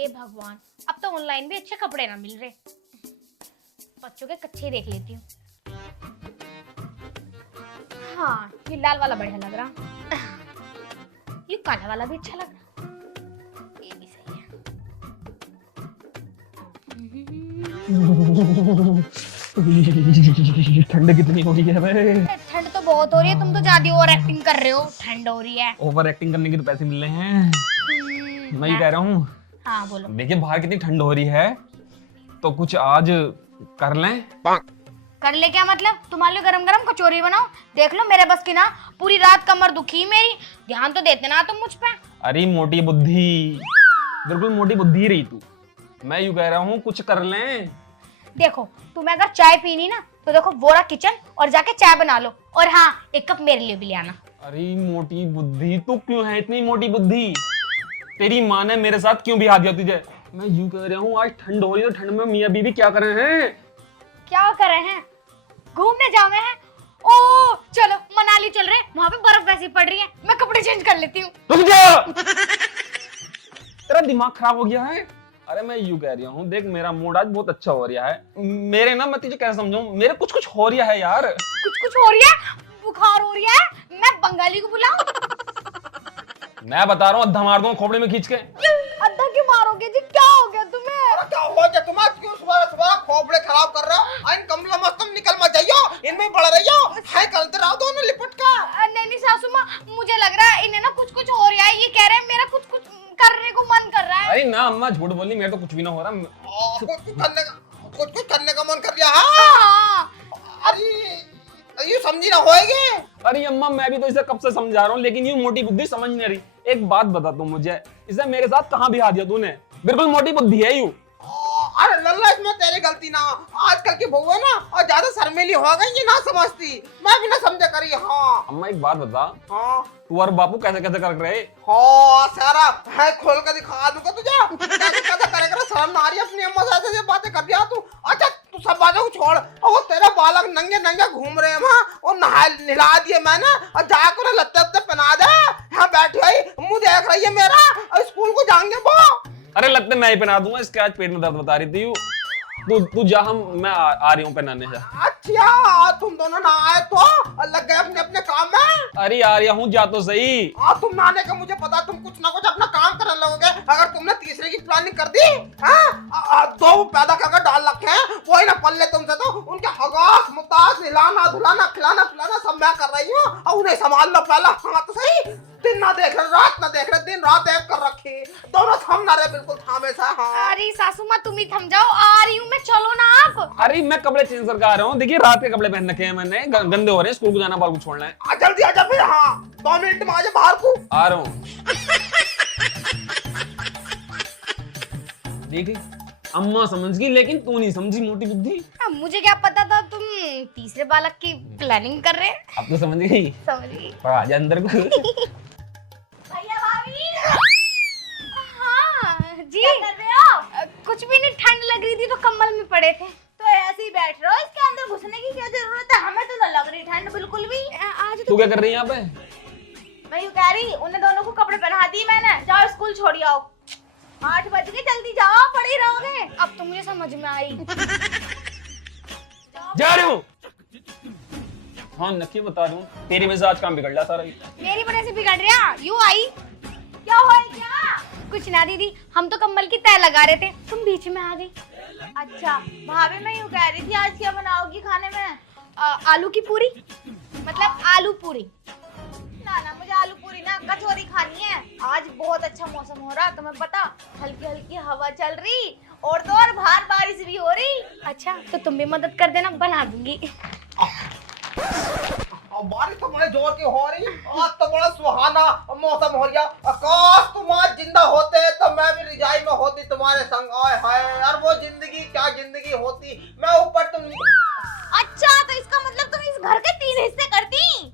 हे भगवान, अब तो ऑनलाइन भी अच्छे कपड़े ना मिल रहे। बच्चों के कच्चे ही देख लेती हूँ। हाँ, ये लाल वाला बढ़िया लग रहा। ये काला वाला भी अच्छा लग रहा। ये भी सही है। ठंड कितनी हो रही है बे? ठंड तो बहुत हो रही है, तुम तो ज्यादा ओवर एक्टिंग कर रहे हो। ठंड हो रही है। ओवर एक्टिंग करने के तो पैसे मिल रहे हैं। मैं ये कह रहा हूँ, हाँ बोलो। देखिए बाहर कितनी ठंड हो रही है, तो कुछ आज कर लें। कर ले क्या मतलब? तुम्हारे लिए गरम गरम कचौरी बनाओ। देख लो मेरे बस की ना, पूरी रात कमर दुखी मेरी। ध्यान तो देते ना तुम मुझ पे। अरे मोटी बुद्धि, बिल्कुल मोटी बुद्धि रही तू। मैं यूं कह रहा हूँ कुछ कर लें। देखो, तुम्हें अगर चाय पीनी ना तो देखो वोरा किचन और जाके चाय बना लो। और हाँ, एक कप मेरे लिए भी ले आना। अरे मोटी बुद्धि, तू क्यों है इतनी मोटी बुद्धि? तेरी माँ ने मेरे साथ क्यों बिहा दिया तुझे? मैं यूं कह रहा हूँ आज ठंड हो रही है, तो ठंड में मियाँ बीवी क्या कर रहे हैं? क्या कर रहे हैं? घूमने जावे हैं। ओ चलो मनाली चल रहे हैं, वहां पे बर्फ वैसी पड़ रही है। मैं कपड़े चेंज कर लेती हूँ। रुक जा। तेरा दिमाग खराब हो गया है? अरे मैं यूं कह रहा हूँ, देख मेरा मूड आज बहुत अच्छा हो रहा है। मेरे ना, मैं तुझे कैसे समझाऊं, मेरे कुछ कुछ हो रहा है यार। कुछ हो रही है? बुखार हो रही है? मैं बंगाली को बुलाऊं? मैं बता रहा हूँ, अद्धा मार दूंगा खोपड़े में खींच के। अद्धा क्यों मारोगे जी? क्या हो गया तुम्हें? अरे क्या हो गया तुम्हें? क्यों सुबह सुबह खोपड़े खराब कर रहे हो? इन कमला मस्त तुम निकल मत जाइयो, इनमें ही पड़ रही हो। हाय करते रहो दोनों लिपट का। नहीं सासू माँ, मुझे लग रहा है इन्हें ना कुछ कुछ हो रहा है। ये कह रहे हैं मेरा कुछ कुछ करने को मन कर रहा है। अरे ना अम्मा, झूठ बोली, मेरे तो कुछ भी ना हो रहा। कुछ करने का मन कर रहा है। हाँ। अरे ये समझी ना होएगी। अरे अम्मा, मैं भी तो इसे कब से समझा रहा हूँ, लेकिन ये मोटी बुद्धि समझ नहीं रही। एक बात बता तू मुझे, इसे मेरे साथ कहाँ बिहा दिया तूने? बिल्कुल मोटी बुद्धि है यू। अरे लल्ला, इसमें तेरी गलती ना। आजकल की बहू है ना, और ज्यादा शर्मीली हो गई, ये ना समझती। मैं भी ना समझा करी। हाँ अम्मा एक बात बता, हाँ तू और बापू कैसे कैसे कर रहे? हाँ सारा है खोल कर दिखा दूंगा तुझे। कैसे कैसे करेगा? शर्म ना आ रही है अपनी अम्मा से ऐसे बातें कर दिया तू। अच्छा तू सब बातों को छोड़, और वो तेरा बालक नंगे नंगे घूम रहे हैं वहाँ, और नहला दिए मैंने, और जाकर लत्ते लत्ते पहना दे। यहाँ बैठी हुई मुंह देख रही है मेरा, और स्कूल को जाएंगे वो। अरे लगते मैं ही पहना दूंगा, इसके आज पेट में दर्द बता रही थी यू। तू जा, मैं आ रही हूँ पहनाने से। अच्छा तुम दोनों ना आए तो लग गए अपने अपने काम में। अरे आ रहा हूँ, जा तो सही। तुम ना आने का मुझे पता, तुम कुछ ना कुछ अपना काम करने लगोगे। अगर तुमने तीसरे की प्लानिंग कर दी, दो पैदा करके डाल रखे हैं, वही ना पल्ले तुमसे। तो उनके हगास मुतास हिलाना धुलाना खिलाना पिलाना सब मैं कर रही हूँ, और उन्हें संभाल लो पहला। हाँ तो सही, दिन ना देख रहे रात ना देख रहे, दिन रात एक कर रखी, दोनों थम ना रहे बिल्कुल थामे सा। हाँ अरे सासू माँ तुम ही थम जाओ, आ रही हूँ मैं, चलो ना आप। अरे मैं कपड़े चेंज करके आ रहा हूँ। देखिए रात के कपड़े पहन रखे हैं मैंने, गंदे हो रहे हैं, स्कूल को जाना, बाल को छोड़ना है। जल्दी आजा फिर। हाँ 2 मिनट में आजा बाहर को। आ रहा हूँ। देख अम्मा समझ गई, लेकिन तू नहीं समझी मोटी बुद्धि। मुझे क्या पता था तुम तीसरे बालक की प्लानिंग कर रहे हैं। अब तो समझ गई। समझ गई। आजा अंदर को। भैया भाभी। हाँ जी। क्या कर रहे हो? कुछ भी नहीं, ठंड लग रही थी तो कंबल में पड़े थे। तो ऐसे ही बैठ रहो, इसके अंदर घुसने की क्या जरूरत है? हमें तो ना लग रही ठंड बिल्कुल भी। आज तू क्या कर रही है यहाँ पे? मैं यूं कह रही, उन्हें दोनों को कपड़े पहना दी मैंने। जाओ स्कूल छोड़ आओ। 8 बज गए, जल्दी जाओ, पढ़ी रहोगे। अब तो मुझे समझ में आई। जा रही हूँ। हाँ नक्की बता रही हूँ, तेरी वजह से आज काम बिगड़ रहा सारा। मेरी वजह से बिगड़ रहा? यूं आई? क्या हुआ है क्या? कुछ ना दीदी, हम तो कंबल की तय लगा रहे थे, तुम बीच में आ गई। अच्छा भाभी, मैं यूं कह रही थी आज क्या बनाओगी खाने में? आलू की पूरी, मतलब आलू पूरी। ना मुझे आलू पूरी ना, कचौरी खानी है। आज बहुत अच्छा मौसम हो रहा, तुम्हें पता, हल्की हल्की हवा चल रही, और तो और बाहर बारिश भी हो रही। अच्छा तो तुम भी मदद कर देना, बना दूंगी। बारिश तो बड़े जोर की हो रही, आज तो बड़ा सुहाना मौसम हो गया। काश तुम आज जिंदा होते तो मैं भी रिजाई में होती तुम्हारे संग। आए हाय यार, वो जिंदगी क्या जिंदगी होती, मैं ऊपर तुम। अच्छा तो इसका मतलब तुम इस घर के 3 हिस्से करती?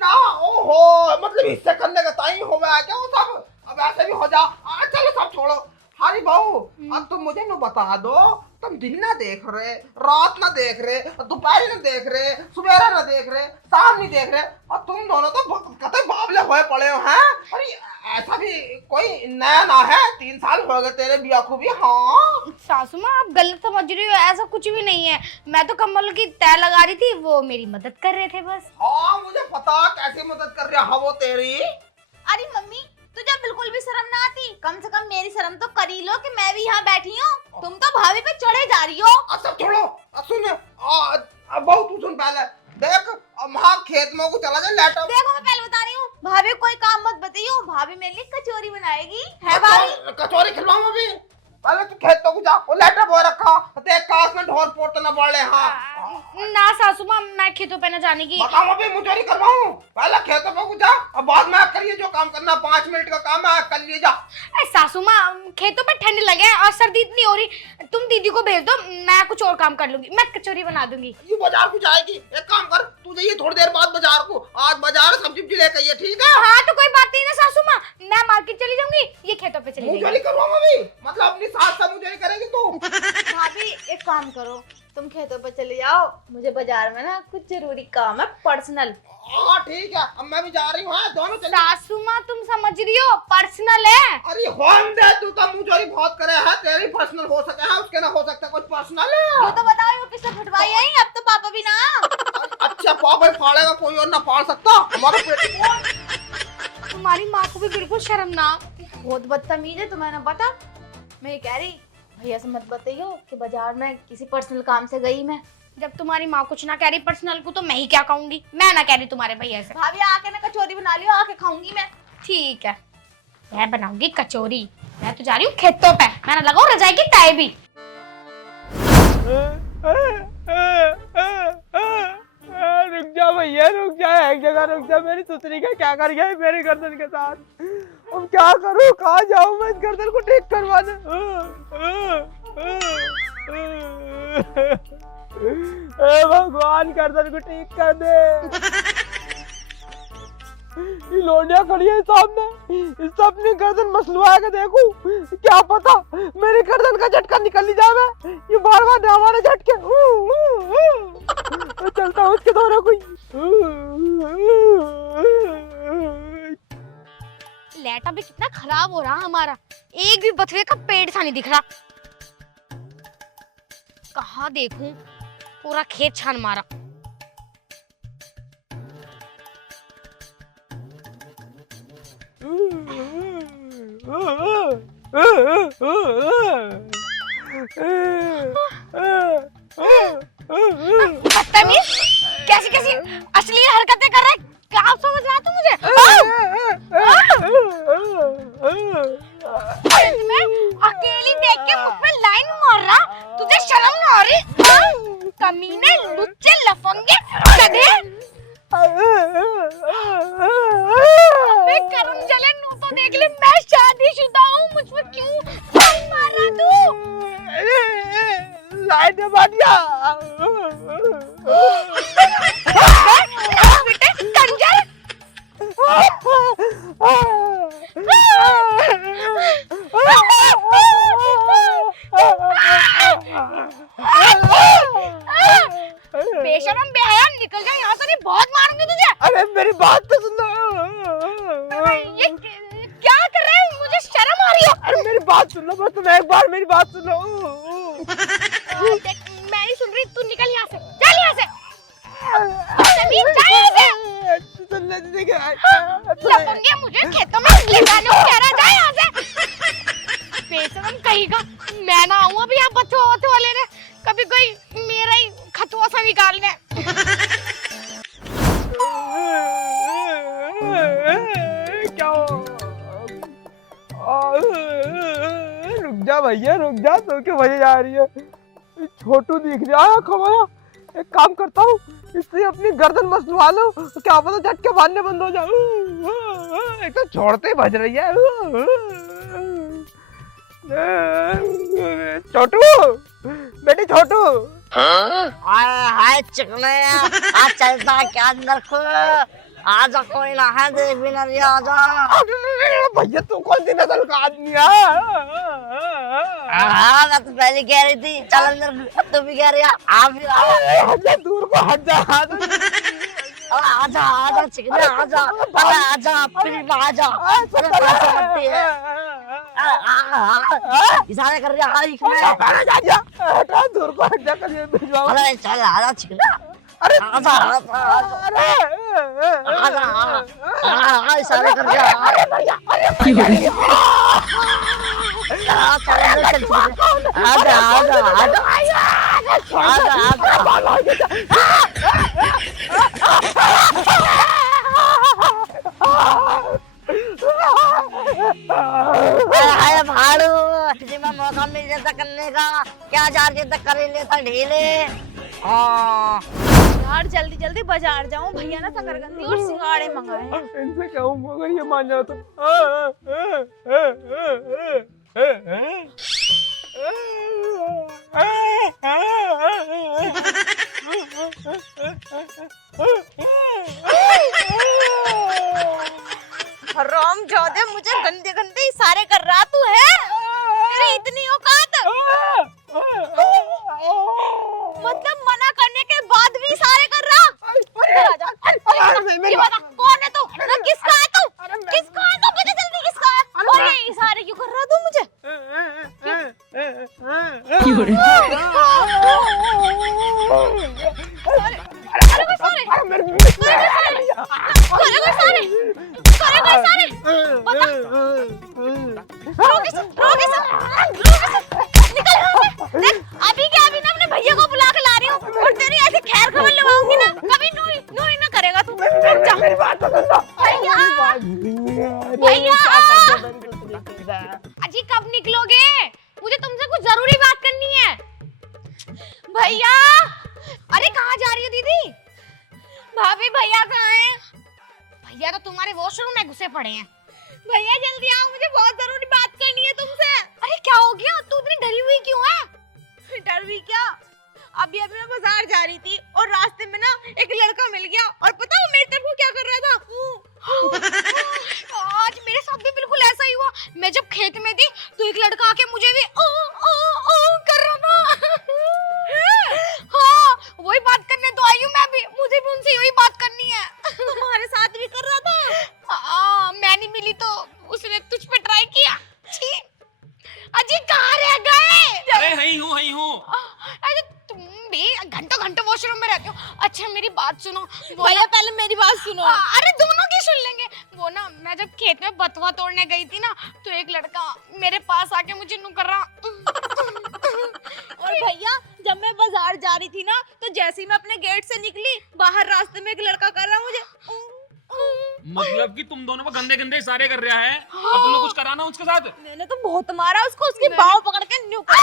ना ओहो, मतलब हिस्से करने का टाइम हो गया क्या? वो सब अब ऐसे भी हो जा। चलो सब छोड़ो। हरी बहू, अब तुम मुझे न बता दो तुम दिन ना देख रहे, रात ना देख रहे, दोपहर ना देख रहे, सुबह ना देख रहे, शाम नहीं देख रहे, और तुम दोनों तो कतई बावले हुए पड़े हो हैं। अरे ऐसा भी कोई नया ना है, 3 साल हो गए तेरे बिया को भी। हाँ सासू माँ आप गलत समझ रही हो, ऐसा कुछ भी नहीं है। मैं तो कमल की तय लगा रही थी, वो मेरी मदद कर रहे थे बस। हाँ मुझे पता कैसे मदद कर रहा है वो तेरी। अरे मम्मी तुझे बिल्कुल भी शर्म ना आती? कम से कम मेरी शर्म तो कर ही लो कि मैं भी यहाँ बैठी हूँ। तुम तो भाभी पे चढ़े जा रही हो। अच्छा छोड़ो, सुन बहुत तू सुन पहले देख, वहाँ खेत में को चला जा लेट। देखो मैं पहले बता रही हूँ, भाभी कोई काम मत बताइयो, भाभी मेरे लिए कचौरी बनाएगी। है भाभी? कचौरी खिलवाऊं अभी? पहले तू खेतों को जा, वो लेटर बोल रखा देख काश में ढोर पोट ना बढ़ ले। हाँ ना सासू माँ मैं खेतों पे न जाने की। बताओ अभी मुझे करवाऊं? पहले खेतों पे को जा, अब बाद में करिए जो काम करना, 5 मिनट का काम है कर लिए जा। सासू माँ खेतों पे ठंड लगे और सर्दी इतनी हो रही, तुम दीदी को भेज दो, मैं कुछ और काम कर लूंगी, मैं कचौरी बना दूंगी। ये बाजार को जाएगी, एक काम कर तू जाइए थोड़ी देर बाद बाजार को, आज बाजार सब्जी भी लेकर आइए, ठीक है? हाँ तो कोई बात नहीं ना सासू माँ, मैं मार्केट चली जाऊंगी, ये खेतों पे चली मुझे जाएगी। नहीं करवाऊं अभी, मतलब अपनी सास से मुझे नहीं करेगी तू। भाभी एक काम करो, तुम खेतों पे चले जाओ, मुझे बाजार में ना कुछ जरूरी काम है पर्सनल। हाँ ठीक है, अब मैं भी जा रही हूँ, दोनों चले। सासू माँ तुम समझ रही हो, पर्सनल है। अरे होम दे, तू तो मुझे बहुत करे है, तेरी पर्सनल हो सके है, उसके ना हो सकता कुछ पर्सनल है। वो तो बताओ वो किससे फटवाई है? अब तो पापा भी ना। अच्छा पापा फाड़ेगा, कोई और ना फाड़ सकता हमारा पेट। तुम्हारी माँ को भी बिल्कुल शर्म ना। बहुत बदतमीज है, तुम्हें ना पता। मैं ये कह रही भैया से मत बताइयो कि बाजार में किसी पर्सनल काम से गई मैं। जब तुम्हारी माँ कुछ ना कह रही पर्सनल को, तो मैं ही क्या कहूंगी? मैं ना कह रही तुम्हारे भैया से। भाभी आके ना कचौरी बना लियो, आके खाऊंगी मैं। ठीक है, मैं बनाऊंगी कचौरी। मैं तो जा रही हूँ खेतों पे, मैंने लगाओ रजाई की ताई भी। रुक जा भैया, रुक जा, एक जगह रुक जा। मेरी सुतरी का क्या कर गया है मेरे गर्दन के साथ? अब क्या करूं, कहाँ जाऊं मैं इस गर्दन को ठीक करवाने? ए भगवान, गर्दन को ठीक कर दे। ये लोंडिया खड़ी है सामने, इससे अपनी गर्दन मसलवा के देखूं, क्या पता मेरी गर्दन का झटका निकल ही जावे। ये बार बार हमारे झटके। चलता हूँ उसके दौरे कोई। लेटा भी कितना खराब हो रहा हमारा, एक भी बथुए का पेड़ सा नहीं दिख रहा। कहाँ देखूं, पूरा खेत छान मारा। बदतमीज, कैसी कैसी अश्लील हरकतें कर रहा है, क्या समझ रहा तू मुझे? मैं अकेली देख के मुझ पे लाइन मार रहा, तुझे शर्म ना आ रही? कमीने, लुच्चे, लफंगे, गधे। अबे करम जले, नू तो देख ले, मैं शादीशुदा हूँ, मुझ पे क्यों लाइन मार रहा तू? लाइन मार दिया। बेटे कंजर। बेशरम बेहया, निकल जा यहाँ से, नहीं बहुत मारूंगी तुझे। अरे मेरी बात तो सुन लो। ये क्या कर रहे हैं, मुझे शर्म आ रही है। अरे मेरी बात सुन लो बस, तुम एक बार मेरी बात सुन लो। मैं नहीं सुन रही, तू निकल यहाँ से, चल यहाँ से। समीर जा यहाँ से। लफंगे, मुझे खेतों में ले जाने को कह रहा, जा यहाँ से। बेशरम कहेगा, मैं ना आऊँ अभी यहाँ बथुआ लेने, कभी कोई मेरा ही खतुआ सा निकालने। क्या? रुक जा भैया, रुक जा, तो क्यों वजह जा रही है? छोटू दिख रहा है खमाया, एक काम करता हूँ, इससे अपनी गर्दन मसलवा लो, तो क्या पता झटके मारने बंद हो जाए। एक तो छोड़ते ही भज रही है। छोटू, बेटी छोटू। हाय चिकने, आज चलता है क्या अंदर को? आजा, कोई ना है, देख भी ना रही, आजा। भैया तू कौन सी नस्ल का आदमी है? हाँ, मैं तो पहले कह रही थी चल अंदर, तू भी कह रही है आप भी आओ। हट जा, दूर को हट जा। आजा आजा चिकने आजा, अरे आजा प्लीज आजा, अरे पैसा लगती है। इशारे कर रही है आई में। हटा, दूर को हट जा, कल भिजवाओ। अरे चल आजा चिकने, अरे आजा आजा अरे आजा, इशारे कर रही है। अरे भैया, चल अंदर चल चिकने, आजा आजा आजा आजा आजा। अरे भाड़ू, तुझे मैं मौका मिल जाता करने का, क्या जार के तक कर लेता ढीले। हाँ यार जल्दी जल्दी बाजार जाऊं, भैया ना शकरकंदी और सिंघाड़े मंगाए। इनसे कहूँ अगर ये मान जाओ तो। हराम जादे, मुझे गंदे गंदे इशारे कर रहा तू है? तेरी इतनी औकात, मतलब मना करने के बाद भी इशारे कर रहा? इधर आजा, ये बता कौन है तू? किसका है तू? किसका है तू? मुझे जल्दी किसका है? और ये इशारे क्यों कर रहा तू मुझे? अभी क्या, अभी ना अपने भैया को बुला के ला रही हूँ और तेरी ऐसी खैर खबर लगाऊंगी ना, कभी नोई ना करेगा तू। मेरी बात तो सुन लो। भैया, भैया, अजी कब निकलोगे? मुझे तुमसे कुछ जरूरी बात करनी है। भैया, अरे कहाँ जा रही हो दीदी? भाभी भैया कहाँ हैं? भैया तो तुम्हारे वॉशरूम में घुसे पड़े हैं। भैया जल्दी आओ, मुझे बहुत जरूरी बात करनी है तुमसे। अरे क्या हो गया? तू इतनी डरी हुई क्यों है? डर भी क्या, अभी मैं बाजार जा रही थी और रास्ते में ना एक लड़का मिल गया और पता है मेरी तरफ को क्या कर रहा था? आज मेरे साथ भी बिल्कुल ऐसा ही हुआ। मैं जब खेत में थी तो एक लड़का आके मुझे भी ओ ओ ओ कर रहा था। हाँ, वही बात करने तो आई हूँ मैं भी। मुझे भी उनसे वही बात करनी है। तुम्हारे साथ भी कर रहा था? हाँ, मैं नहीं मिली तो उसने तुझ पे ट्राई किया। छी, अजी कहाँ रह गए? अरे हई हूँ। अरे तुम भी घंटों घंटों वॉशरूम में रहते हो। अच्छा मेरी बात सुनो। भैया पहले मेरी बात सुनो। अरे दोनों की सुन लेंगे। वो ना, मैं जब खेत में बथुआ तोड़ने गई थी ना, तो एक लड़का मेरे पास आके मुझे नु कर रहा। और भैया जब मैं बाजार जा रही थी ना, तो जैसे ही मैं अपने गेट से निकली, बाहर रास्ते में एक लड़का कर रहा मुझे। मतलब कि तुम दोनों को गंदे गंदे इशारे कर रहा है और तुमने कुछ कराना उसके साथ? मैंने तो बहुत मारा उसको, उसकी बाहों पकड़ के न्यू कर।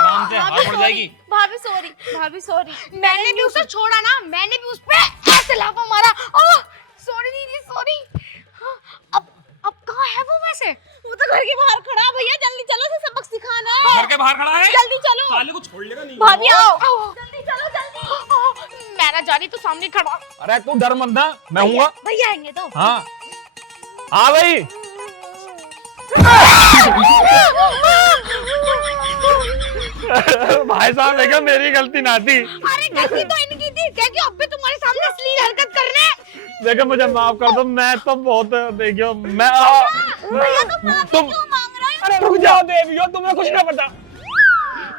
आराम से हाथ पड़ जाएगी। भाभी सॉरी, भाभी सॉरी। मैंने भी उसे छोड़ा ना, मैंने भी उस पे ऐसे लाफा मारा। सॉरी दीदी, सॉरी। अब कहाँ है वो वैसे? वो तो घर के बाहर खड़ा है। भैया जल्दी चलो, उसे सबक सिखाना है। घर के बाहर खड़ा है? जल्दी चलो, साले को छोड़ लेगा नहीं। भाभी आओ, जल्दी चलो जल्दी। मैं ना जा रही तो सामने खड़ा। अरे तू डर मत ना, मैं हूँगा। भैया आएंगे तो। हाँ हाँ भाई। भाई साहब देखो मेरी गलती ना थी। अरे गलती तो इनकी थी, क्या कि अब भी तुम्हारे सामने अश्लील हरकत कर रहे हैं। देखो मुझे माफ कर दो, मैं तो बहुत देखियो मैं तुम अरे रुक जाओ देवियो, तुम्हें कुछ ना पता।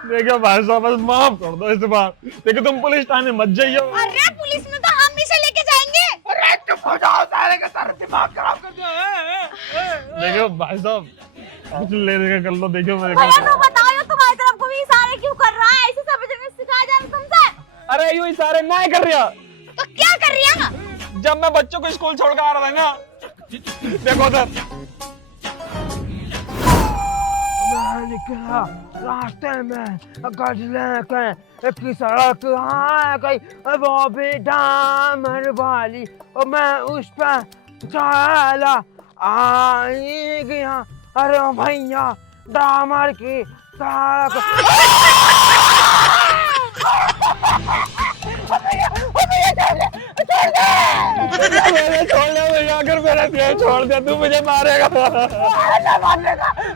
देखो भाई साहब बस माफ कर दो इस बार। देखो तुम पुलिस थाने मत जाइयो। अरे पुलिस में तो हम इसे लेके जाएंगे। अरे चुप हो जाओ, सारे का सारा दिमाग खराब कर दिया। देखो भाई साहब कुछ ले देकर कर लो। देखो मेरे भैया तो बताओ, ये तुम्हारी तरफ को भी इशारे क्यों कर रहा है? ऐसे सब जगह सिखाया जा रहा है तुमसे। अरे यूं इशारे मैं कर रहा। तो क्या कर रही है? जब मैं बच्चों को स्कूल छोड़ कर आ रहा था ना, देखो सर मैं निकला रास्ते में गजले के एक सड़क है गई वो भी डामर वाली और मैं उस पर चला आई गया। अरे भैया डामर की सड़क छोड़ दे, अगर मेरा छोड़ दे तू मुझे मारेगा।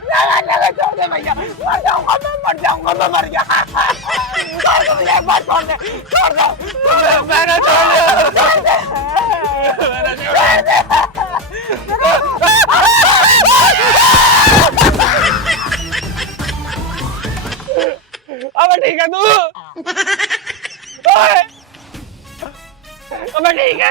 छोड़ दे भैया, मर जाऊंगा मैं मर गया। छोड़ दो मुझे, एक बार छोड़ दे, छोड़ दो। मैंने छोड़ दिया। अब ठीक है तू, अब ठीक है।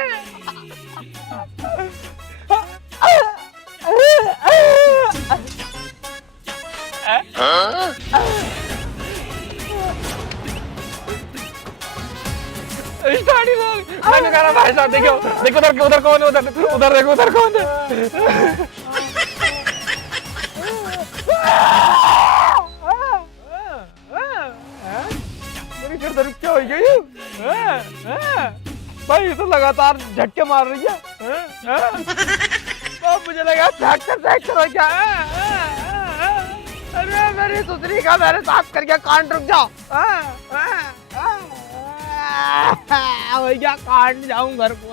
मैंने कहा भाई साहब देखो देखो उधर कौन है, उधर देखो उधर कौन है। मेरी गर्दन क्या हो गई भाई, ये तो लगातार झटके मार रही है। तो मुझे लगा फ्रैक्चर हो क्या। अरे मेरी सुतरी का मेरे साथ कर गया, कान रुक जाओ। भैया काट जाऊं घर को।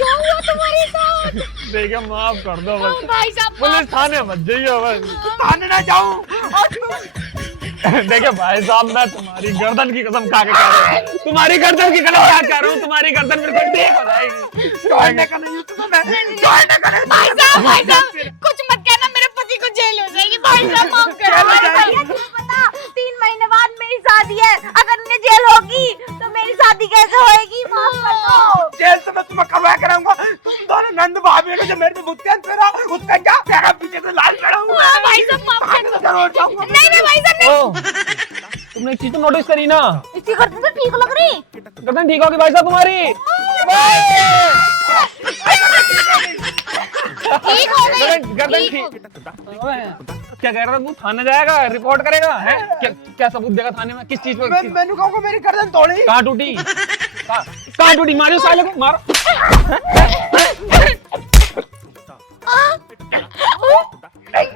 क्या हुआ तुम्हारे साथ? देखिए माफ कर दो बस, भाई साहब पुलिस थाने मत जाइए बस। थाने ना जाऊं। देखिए भाई साहब, मैं तुम्हारी गर्दन की कसम खा के कह रहा हूँ, तुम्हारी गर्दन की कसम खा कह रहा हूँ, तुम्हारी गर्दन बिल्कुल ठीक हो जाएगी। छोड़ने का नहीं तुम्हें, छोड़ने का नहीं। भाई साहब कुछ मत कहना, मेरे पति को जेल हो जाएगी। भाई साहब माफ कर दो। भैया तुम्हें पता 3 महीने बाद मेरी शादी है, अगर उन्हें जेल होगी तो मेरी शादी कैसे होएगी? माफ कर दो। जेल से मैं तुम्हें करवा कराऊंगा। तुम दोनों नंद भाभी जो मेरे पे बुत्तियां फेरा, उसका क्या तेरा पीछे से लाल कराऊंगा। भाई साहब माफ कर दो। जरूर जाऊंगा। नहीं भाई साहब नहीं। तुमने एक चीज तो नोटिस करी ना, इसी गर्दन तो ठीक लग रही। गर्दन ठीक होगी भाई साहब तुम्हारी। ठीक हो गई। गर्दन ठीक। क्या कह रहा था तू? थाने जाएगा, रिपोर्ट करेगा? है क्या सबूत देगा थाने में? किस चीज पे? मैंने कहूंगा मेरी गर्दन तोड़ी। कहाँ टूटी? कहाँ टूटी? मारो साले को, मारो।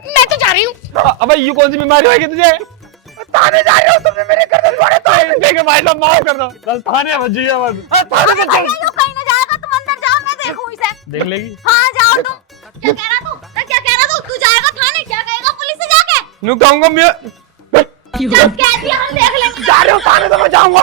मैं तो जा रही हूँ। अबे ये कौन सी बीमारी होगी तुझे? थाने जा रहे हो, तुमने मेरी गर्दन तोड़े तो। देखिए भाई साहब माफ कर दो, बस थाने मत जाइए बस। थाने में चल। भैया कहीं ना जाएगा, तुम अंदर जाओ, मैं देखूं इसे। देख लेगी। हाँ जाओ तुम। क्या कह रहा तू? तू जाएगा थाने, क्या कहेगा पुलिस से जाके? नु कहूंगा मैं जब कह दिया हम देख लेंगे। जा रहे हो थाने तो मैं जाऊंगा।